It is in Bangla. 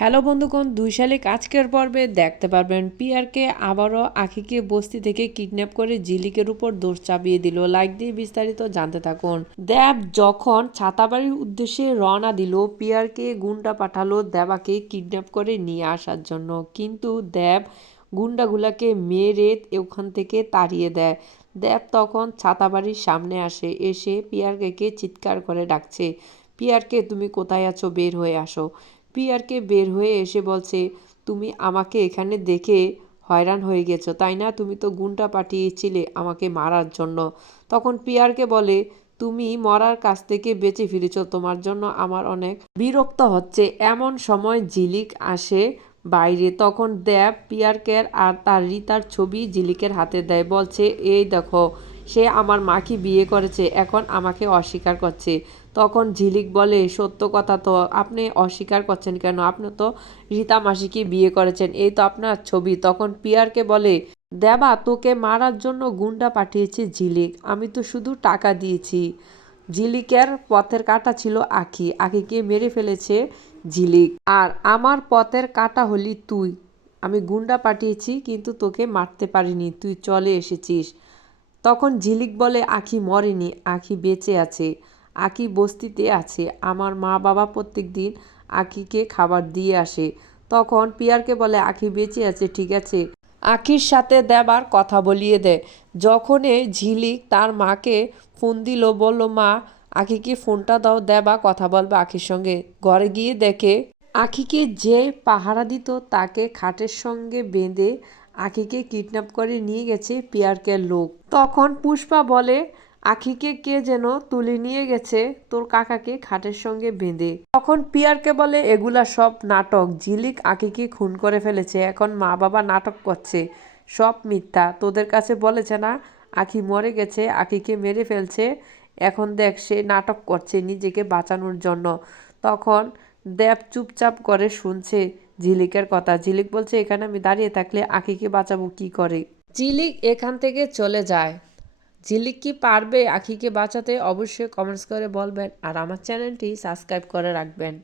হ্যালো বন্ধুগণ, দুই শালিক আজকের পর্বে দেখতে পারবেন পিয়ারকে আবারও আখিকে বস্তি থেকে কিডন্যাপ করে জিলিকের উপর দোষ চাপিয়ে দিল। লাইক দিয়ে বিস্তারিত জানতে থাকুন। দেব যখন ছাতাবাড়ির উদ্দেশ্যে রওনা দিল, পিয়ারকে গুন্ডা পাঠালো দেবাকে কিডন্যাপ করে নিয়ে আসার জন্য। কিন্তু দেব গুন্ডাগুলাকে মেরে ওখান থেকে তাড়িয়ে দেয়। দেব তখন ছাতাবাড়ির সামনে আসে, এসে পিয়ারকে চিৎকার করে ডাকছে? পিয়ারকে তুমি কোথায় আছো? বের হয়ে আসো। পিয়ারকে বের হয়ে এসে বলছে, তুমি আমাকে এখানে দেখে হয়রান হয়ে গেছো, তাই না? তুমি তো গুণটা পাঠিয়েছিলে আমাকে মারার জন্য। তখন পিয়ারকে বলে, তুমি মরার কাছ থেকে বেঁচে ফিরেছ, তোমার জন্য আমার অনেক বিরক্ত হচ্ছে। এমন সময় ঝিলিক আসে বাইরে, তখন দেব পিয়ারকের আর তার রিতার ছবি ঝিলিকের হাতে দেয়, বলছে, এই দেখো সে আমার মাকে বিয়ে করেছে, এখন আমাকে অস্বীকার করছে। তখন ঝিলিক বলে, সত্য কথা তো, আপনি অস্বীকার করছেন কেন? আপনি তো রীতা মাসিকে বিয়ে করেছেন, এই তো আপনার ছবি। তখন পিয়ারকে বলে, দেবা, তোকে মারার জন্য গুন্ডা পাঠিয়েছে ঝিলিক, আমি তো শুধু টাকা দিয়েছি। ঝিলিকের পথের কাটা ছিল আখি, আখিকে মেরে ফেলেছে ঝিলিক। আর আমার পথের কাটা হলি তুই, আমি গুন্ডা পাঠিয়েছি, কিন্তু তোকে মারতে পারিনি, তুই চলে এসেছিস। তখন ঝিলিক বলে, আখি মরেনি, আখি বেঁচে আছে, আখি বস্তিতে আছে, আমার মা বাবা প্রত্যেক দিন আখিকে খাবার দিয়ে আসে। তখন পিয়ারকে বলে, আখি বেঁচে আছে, ঠিক আছে। আখির সাথে দেবার কথা বলিয়ে দেয়। যখনই ঝিলিক তার মাকে ফোন দিল, বলল, মা, আখিকে ফোনটা দাও, দেবা, কথা বলবে আখির সঙ্গে। ঘরে গিয়ে দেখে আখিকে যে পাহারা দিত, তাকে খাটের সঙ্গে বেঁধে আখিকে কিডন্যাপ করে নিয়ে গেছে পিয়ারকের লোক। তখন পুষ্পা বলে, আখিকে কে যেন তুলে নিয়ে গেছে তোর কাকাকে খাটের সঙ্গে বেঁধে। তখন পিয়ারকে বলে, এগুলা সব নাটক ঝিলিক আখিকে খুন করে ফেলেছে, এখন মা বাবা নাটক করছে, সব মিথ্যা। তোদের কাছে বলেছে না, আখি মরে গেছে, আখিকে মেরে ফেলছে, এখন দেখ সে নাটক করছে নিজেকে বাঁচানোর জন্য। তখন দেব চুপচাপ করে শুনছে ঝিলিকের কথা। ঝিলিক বলছে, এখানে আমি দাঁড়িয়ে থাকলে আখিকে বাঁচাবো, কি করে? ঝিলিক এখান থেকে চলে যায়। ঝিলিক কি পারবে আখিকে বাঁচাতে? অবশ্যই কমেন্টস করে বলবেন। আর আমার চ্যানেলটি সাবস্ক্রাইব করে রাখবেন।